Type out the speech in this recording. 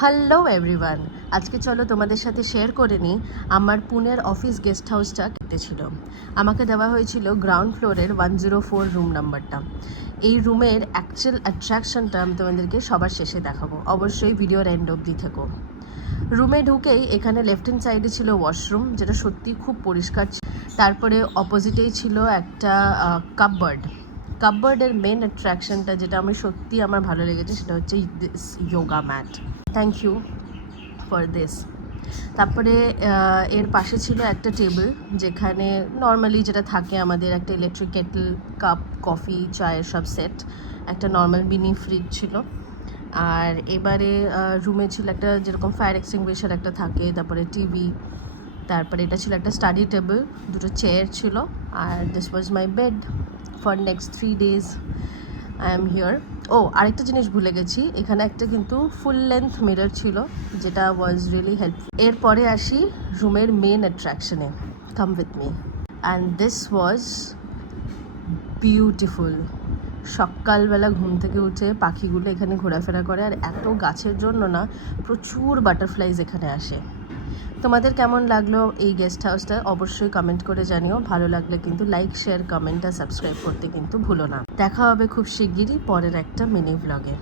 Hello everyone, আজকে চলো তোমাদের সাথে শেয়ার করে নিই আমার পুনের অফিস গেস্ট হাউসটা কেটেছিল। আমাকে দেওয়া হয়েছিল গ্রাউন্ড ফ্লোরের 104 রুম নাম্বারটা। এই রুমের অ্যাকচুয়াল অ্যাট্রাকশনটা আমি তোমাদেরকে সবার শেষে দেখাবো, অবশ্যই ভিডিওর এন্ড অবধি থেকো। রুমে ঢুকেই এখানে লেফট হ্যান্ড সাইডে ছিল ওয়াশরুম, যেটা সত্যি খুব পরিষ্কার। তারপরে অপোজিটেই ছিল একটা কাপবোর্ডের মেন অ্যাট্রাকশনটা যেটা আমার ভালো লেগেছে সেটা হচ্ছে this yoga mat. Thank you for this. তারপরে এর পাশে ছিল একটা টেবিল, যেখানে নর্মালি যেটা থাকে আমাদের একটা ইলেকট্রিক কেটল, কাপ, কফি, চায়ের সব সেট, একটা নর্মাল মিনি ফ্রিজ ছিল। আর এবারে রুমে ছিল একটা যেরকম ফায়ার এক্সটিংগুইশার একটা থাকে, তারপরে টিভি, তারপরে এটা ছিল একটা স্টাডি টেবিল, দুটো চেয়ার ছিল। আর this was my bed for next 3 days I am here. আরেকটা জিনিস ভুলে গেছি, এখানে একটা কিন্তু ফুল লেন্থ মিরর ছিল, যেটা ওয়াজ রিয়েলি হেল্পফুল। এরপরে আসি রুমের মেন অ্যাট্রাকশনে, come with me, and this was beautiful. সকালবেলা ঘুম থেকে উঠে পাখিগুলো এখানে ঘোরাফেরা করে, আর এত গাছের জন্য না প্রচুর বাটারফ্লাইজ এখানে আসে। তোমাদের কেমন লাগলো এই গেস্ট হাউসটা অবশ্যই কমেন্ট করে জানিও। ভালো লাগলে কিন্তু লাইক, শেয়ার, কমেন্ট আর সাবস্ক্রাইব করতে কিন্তু ভুলো না। দেখা হবে খুব শিগগিরই পরের একটা মিনি ব্লগে।